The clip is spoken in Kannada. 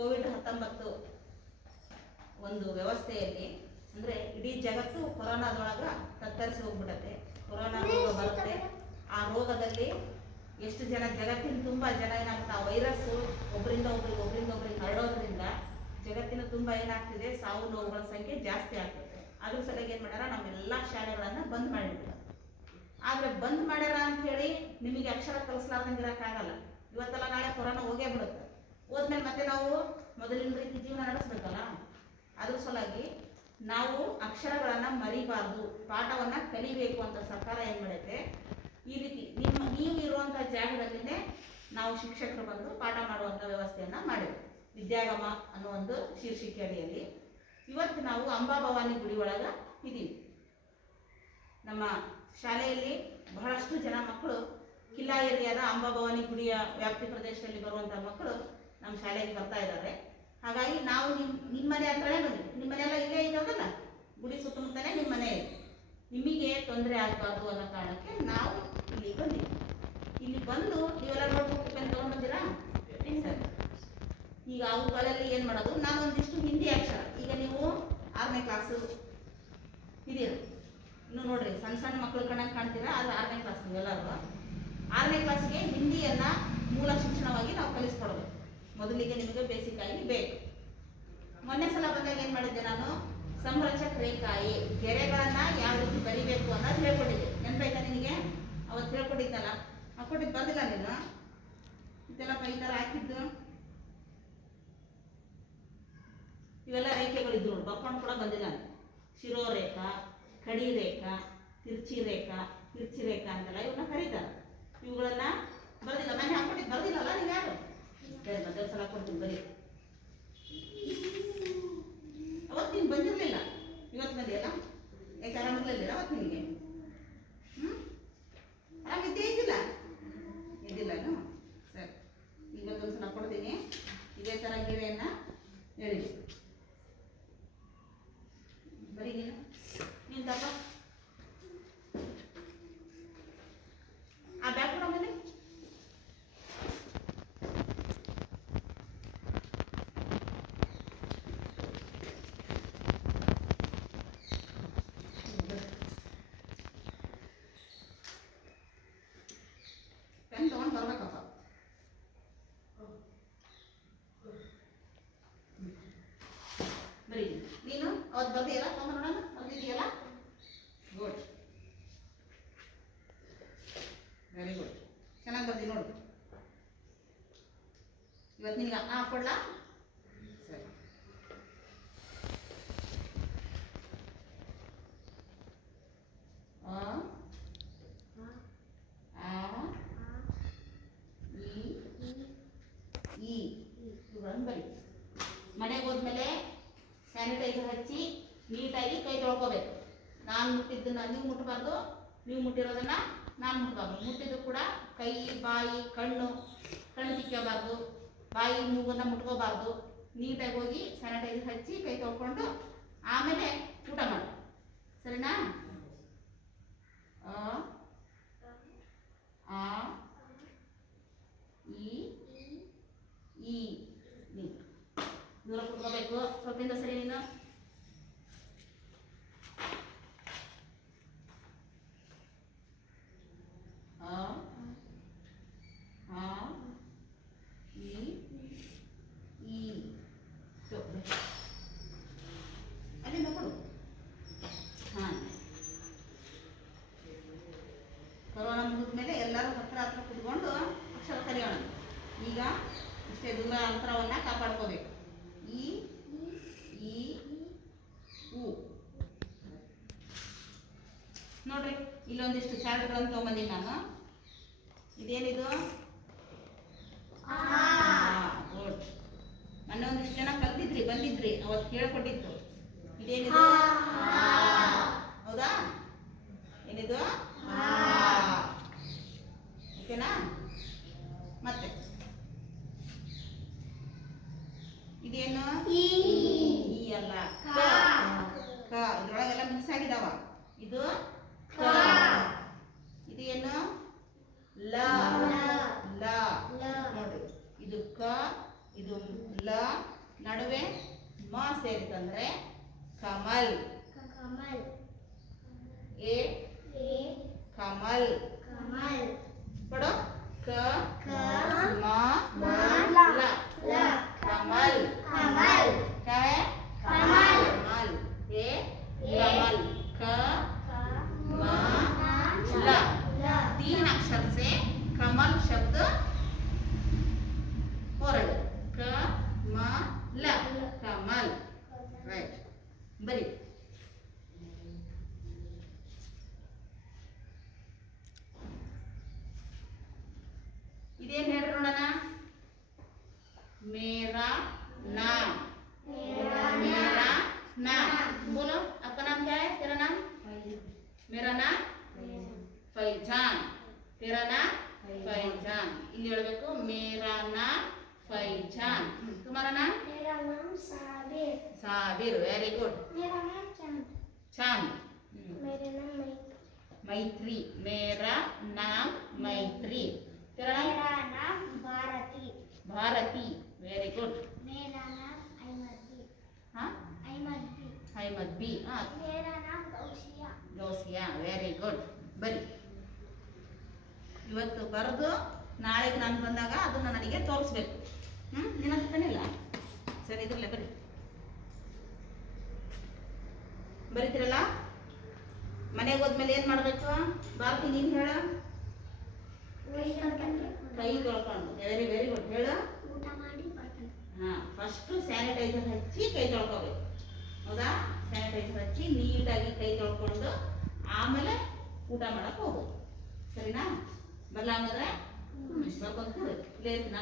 ಕೋವಿಡ್-19 ಒಂದು ವ್ಯವಸ್ಥೆಯಲ್ಲಿ ಅಂದರೆ ಇಡೀ ಜಗತ್ತು ಕೊರೋನಾದೊಳಗೆ ತತ್ತರಿಸಿ ಹೋಗ್ಬಿಡತ್ತೆ. ಕೊರೋನಾ ರೋಗ ಬರುತ್ತೆ. ಆ ರೋಗದಲ್ಲಿ ಎಷ್ಟು ಜನ, ಜಗತ್ತಿನ ತುಂಬ ಜನ ಏನಾಗುತ್ತೆ, ಆ ವೈರಸ್ಸು ಒಬ್ಬರಿಂದ ಒಬ್ರಿಗೆ ಹರಡೋದ್ರಿಂದ ಜಗತ್ತಿನ ತುಂಬ ಏನಾಗ್ತಿದೆ, ಸಾವು ನೋವುಗಳ ಸಂಖ್ಯೆ ಜಾಸ್ತಿ ಆಗ್ತದೆ. ಅದ್ರ ಸಲುವಾಗಿ ಏನು ಮಾಡ್ಯಾರ, ನಮ್ಮೆಲ್ಲ ಶಾಲೆಗಳನ್ನು ಬಂದ್ ಮಾಡಿಬಿಡ್ತಾರೆ. ಆದರೆ ಬಂದ್ ಮಾಡ್ಯಾರ ಅಂಥೇಳಿ ನಿಮಗೆ ಅಕ್ಷರ ಕಲಿಸ್ಲಾರ್ದಂಗೆ ಇರೋಕ್ಕಾಗಲ್ಲ. ಇವತ್ತೆಲ್ಲ ನಾಳೆ ಕೊರೋನಾ ಹೋಗೇ ಬಿಡುತ್ತೆ. ಹೋದ್ಮೇಲೆ ಮತ್ತೆ ನಾವು ಮೊದಲಿನ ರೀತಿ ಜೀವನ ನಡೆಸ್ಬೇಕಲ್ಲ. ಅದ್ರ ಸಲುವಾಗಿ ನಾವು ಅಕ್ಷರಗಳನ್ನು ಮರಿಬಾರ್ದು, ಪಾಠವನ್ನು ಕಲಿಬೇಕು ಅಂತ ಸರ್ಕಾರ ಏನು ಮಾಡೈತೆ, ಈ ರೀತಿ ನೀವು ಇರುವಂಥ ಜಾಗದಲ್ಲಿನೇ ನಾವು ಶಿಕ್ಷಕರು ಬಂದು ಪಾಠ ಮಾಡುವಂಥ ವ್ಯವಸ್ಥೆಯನ್ನು ಮಾಡಿದ್ವಿ. ವಿದ್ಯಾಗಮ ಅನ್ನೋ ಒಂದು ಶೀರ್ಷಿಕೆ ಅಡಿಯಲ್ಲಿ ಇವತ್ತು ನಾವು ಅಂಬಾಭವಾನಿ ಗುಡಿ ಒಳಗೆ ಇದ್ದೀವಿ. ನಮ್ಮ ಶಾಲೆಯಲ್ಲಿ ಬಹಳಷ್ಟು ಜನ ಮಕ್ಕಳು ಕಿಲ್ಲಾ ಏರಿಯಾದ ಅಂಬಾಭವಾನಿ ಗುಡಿಯ ವ್ಯಾಪ್ತಿ ಪ್ರದೇಶದಲ್ಲಿ ಬರುವಂಥ ಮಕ್ಕಳು ನಮ್ಮ ಶಾಲೆಗೆ ಬರ್ತಾ ಇದ್ದಾರೆ. ಹಾಗಾಗಿ ನಾವು ನಿಮ್ಮ ಮನೆ ಹತ್ರನೇ ಬಂದಿದ್ವಿ. ನಿಮ್ಮ ಮನೆಯೆಲ್ಲ ಇಲ್ಲೇ ಇರೋದಲ್ಲ, ಗುಡಿ ಸುತ್ತಮುತ್ತಲೇ ನಿಮ್ಮ ಮನೆ ಇದೆ. ನಿಮಗೆ ತೊಂದರೆ ಆಗಬಾರ್ದು ಅನ್ನೋ ಕಾರಣಕ್ಕೆ ನಾವು ಇಲ್ಲಿ ಬಂದಿದ್ವಿ. ಇಲ್ಲಿ ಬಂದು ನೀವೆಲ್ಲ ನೋಟ್ಬುಕ್ ಪೆನ್ ತೊಗೊಂಡ್ಬಂದಿರಾ? ಸರಿ. ಈಗ ಅವುಗಳಲ್ಲಿ ಏನು ಮಾಡೋದು, ನಾನೊಂದಿಷ್ಟು ಹಿಂದಿ ಅಕ್ಷರ, ಈಗ ನೀವು 6ನೇ ಕ್ಲಾಸು ಇದೀರ, ಇನ್ನು ನೋಡ್ರಿ ಸಣ್ಣ ಸಣ್ಣ ಮಕ್ಕಳು ಕಣ್ಣಂಗೆ ಕಾಣ್ತೀರಾ, ಅದು 6ನೇ ಕ್ಲಾಸ್. ನೀವೆಲ್ಲರೂ 6ನೇ ಕ್ಲಾಸ್ಗೆ ಹಿಂದಿಯನ್ನು ಮೂಲ ಶಿಕ್ಷಣವಾಗಿ ನಾವು ಕಲಿಸ್ಕೊಡ್ಬೇಕು. ಮೊದಲಿಗೆ ನಿಮಗೆ ಬೇಸಿಕ್ ಆಗಿ ಬೇಕು. ಮೊನ್ನೆ ಸಲ ಬಂದಾಗ ಏನು ಮಾಡಿದ್ದೆ, ನಾನು ಸಂರಚಕ ರೇಖಾಯಿ ಗೆರೆಗಳನ್ನು ಯಾವ ರೀತಿ ಬರಿಬೇಕು ಅನ್ನೋದು ಹೇಳ್ಕೊಟ್ಟಿದ್ದೆ. ನೆನಪಾಯ್ತಾ ನಿನಗೆ? ಅವತ್ತು ಹೇಳ್ಕೊಟ್ಟಿದ್ದಲ್ಲ, ಕೊಟ್ಟಿದ್ದು ಬಂದಿಲ್ಲ ನೀನು? ಇದೆಲ್ಲಪ್ಪ ಈ ಥರ ಹಾಕಿದ್ದು ಇವೆಲ್ಲ ರೇಖೆಗಳಿದ್ರು, ಬರ್ಕೊಂಡು ಕೂಡ ಬಂದಿಲ್ಲ. ಶಿರೋರೇಖಾ, ಕಡಿ ರೇಖಾ, ತಿರ್ಚಿ ರೇಖಾ ಅಂತೆಲ್ಲ ಇವನ್ನ ಕರೀತಾರೆ. ಇವುಗಳನ್ನ ಬರ್ದಿಲ್ಲ, ಮನೆ ಹಾಕ್ಕೊಟ್ಟಿದ್ದು ಬರ್ದಿಲ್ಲಲ್ಲ ನೀವು ಯಾರು? ಬೇರೆ ಮೊದಲ ಸಲ ಕೊಡ್ತೀನಿ ಬರೀ. ಅವತ್ತು ನೀನು ಬಂದಿರಲಿಲ್ಲ, ಇವತ್ತು ಬಂದಿಯಲ್ಲ. ಯಾಕೆ ಆರಾಮಿರ್ಲಿಲ್ಲ ಅವತ್ತು ನಿನಗೆ? ಆರಾಮಿದ್ದೇ ಇದ್ದಿಲ್ಲ ಸರಿ. ಇವತ್ತೊಂದು ಸಲ ಕೊಡ್ತೀನಿ. ಇದೇ ಥರ ಗೆರೆಯನ್ನು ಹೇಳಿ ಬರೀ. ನೀನು ತಪ್ಪ ಆ ಬ್ಯಾಗ್ ಕೊಡ ಮೇಲೆ. ಪೆನ್ ತೊಗೊಂಡು ಬರ್ಬೇಕಪ್ಪ. ಬರೀ ನೀನು ಅವತ್ತು ಬರ್ದಿಯಲ್ಲ, ತೊಗೊಂಡು ನೋಡೋಣ. ಬರ್ದಿದೆಯಲ್ಲ? ಗುಡ್, ವೆರಿ ಗುಡ್, ಚೆನ್ನಾಗಿ ಬರ್ದಿ ನೋಡು. ಇವತ್ತು ನಿನಗೆ ಕೊಡ್ಲಾ? ಸರಿ. ಇವುಗಳನ್ನು ಬರಿ. ಮನೆಗೆ ಹೋದ್ಮೇಲೆ ಸ್ಯಾನಿಟೈಸರ್ ಹಚ್ಚಿ ನೀಟಾಗಿ ಕೈ ತೊಳ್ಕೊಬೇಕು. ನಾನು ಮುಟ್ಟಿದ್ದನ್ನು ನೀವು ಮುಟ್ಟಬಾರ್ದು, ನೀವು ಮುಟ್ಟಿರೋದನ್ನು ನಾನು ಮುಟ್ಟಬಾರ್ದು. ಮುಟ್ಟಿದ್ದು ಕೂಡ ಕೈ, ಬಾಯಿ, ಕಣ್ಣು ತಿಕ್ಕೋಬಾರ್ದು, ಬಾಯಿ ಮೂಗನ್ನು ಮುಟ್ಕೋಬಾರ್ದು. ನೀಟಾಗಿ ಹೋಗಿ ಸ್ಯಾನಿಟೈಸರ್ ಹಚ್ಚಿ ಕೈ ತೊಳ್ಕೊಂಡು ಆಮೇಲೆ ಊಟ ಮಾಡಿ, ಸರಿನಾ? ದೂರ ಕುತ್ಕೋಬೇಕು ಸ್ವಲ್ಪಿಂದ. ಸರಿ, ನೀನು ಅಲ್ಲಿಂದ ಕೊಡು. ಕೊರೋನಾ ಮುಗಿದ್ಮೇಲೆ ಎಲ್ಲರೂ ಹತ್ರ ಕುತ್ಕೊಂಡು ಅಕ್ಷರ ಕಲಿಯೋಣ. ಈಗ ಇಷ್ಟೇ ದೂರ ಅಂತರವನ್ನು ಕಾಪಾಡ್ಕೋಬೇಕು. ಈ ಉ ನೋಡ್ರಿ, ಇಲ್ಲೊಂದಿಷ್ಟು ಚಾರ್ಟ್ಗಳನ್ನು ತೊಗೊಂಬಂದಿನಿ ನಾನು. ಇದೇನಿದು? ಗುಡ್. ಮೊನ್ನೆ ಒಂದಿಷ್ಟು ಜನ ಕಲ್ತಿದ್ರಿ, ಬಂದಿದ್ರಿ, ಅವತ್ತು ಹೇಳ್ಕೊಟ್ಟಿತ್ತು. ಇದೇನಿದು? ಹೌದಾ? ಏನಿದು? ಓಕೆನಾ? ಮತ್ತೆ ಇದೇನು? ಈ ಅಲ್ಲ, ಕ. ಇದ್ರೊಳಗೆಲ್ಲ ಮಿಕ್ಸ್ ಆಗಿದಾವ. ಇದು ಕ. ಇದೇನು? ಲ. ನೋಡ್ರಿ, ಇದು ಕ, ಇದು ಇದು ಲ ನಡುವೆ ಮ ಸೇರಿತಂದ್ರೆ ಕಮಲ್. ಕಮಲ್. ಎ ಕಮಲ್. ಕಮಲ್. ಪಡೋ ಕ ಮ ಲ ಕಮಲ್. ಕಮಲ್. क्या है कमल. कमल. ए कमल. क म ल. तीन अक्षर से कमल शब्द ಹೊರಡು. ಕ ಮ ಲ ಕಮಲ್. ರೈಟ್ ಬರಿ. ಇದೇನು ಹೇಳ್ರಿ ನೋಡೋಣ. ಮೇರಾ नाम. मेरा नाम. बोलो आपका नाम क्या है? तेरा नाम? मेरा नाम फैजान. तेरा नाम फैजान. ಇಲ್ಲಿ ಹೇಳಬೇಕು मेरा नाम फैजान. तुम्हारा नाम? मेरा नाम साबिर. साबिर. Very good. मेरा नाम चांद. चांद. मेरा नाम मैत्री. मेरा नाम मैत्री. तेरा नाम? मेरा नाम भारती. भारती. Very good. मेरा नाम अहमदी. हाँ अहमदी. अहमद बी. हाँ मेरा नाम गौसिया. ಗೌಸಿಯಾ. Very good. ಬರಿ. ಇವತ್ತು ಬರೆದು ನಾಳೆಗೆ ನಾನು ಬಂದಾಗ ಅದನ್ನು ನನಗೆ ತೋರಿಸ್ಬೇಕು. ನಿನ್ನ ಹತ್ರನಿಲ್ಲ ಸರಿ. ಇದ್ರಲ್ಲೇ ಬರಿ. ಬರೀತಿರಲ್ಲ. ಮನೆಗೆ ಹೋದ್ಮೇಲೆ ಏನು ಮಾಡಬೇಕು? ಬಾರ್ತಿ ನೀನು ಹೇಳ. ಕೈ ತೊಳ್ಕೊಂಡು. Very very good. ಹೇಳ. ಊಟ ಮಾಡಿ ಬರ್ತಾನೆ. ಹಾಂ ಫಸ್ಟು ಸ್ಯಾನಿಟೈಸರ್ ಹಚ್ಚಿ ಕೈ ತೊಳ್ಕೋಬೇಕು. ಹೌದಾ? ಸ್ಯಾನಿಟೈಸರ್ ಹಚ್ಚಿ ನೀಟಾಗಿ ಕೈ ತೊಳ್ಕೊಂಡು ಆಮೇಲೆ ಊಟ ಮಾಡಕ್ಕೆ ಹೋಗೋದು. ಸರಿನಾ? ಬರಲ್ಲ ಹಂಗಾದ್ರೆ ಬರ್ಕೊಂಡು ಕೂಡಿ. ಇಲ್ಲೇ ಇರ್ತೀನಿ.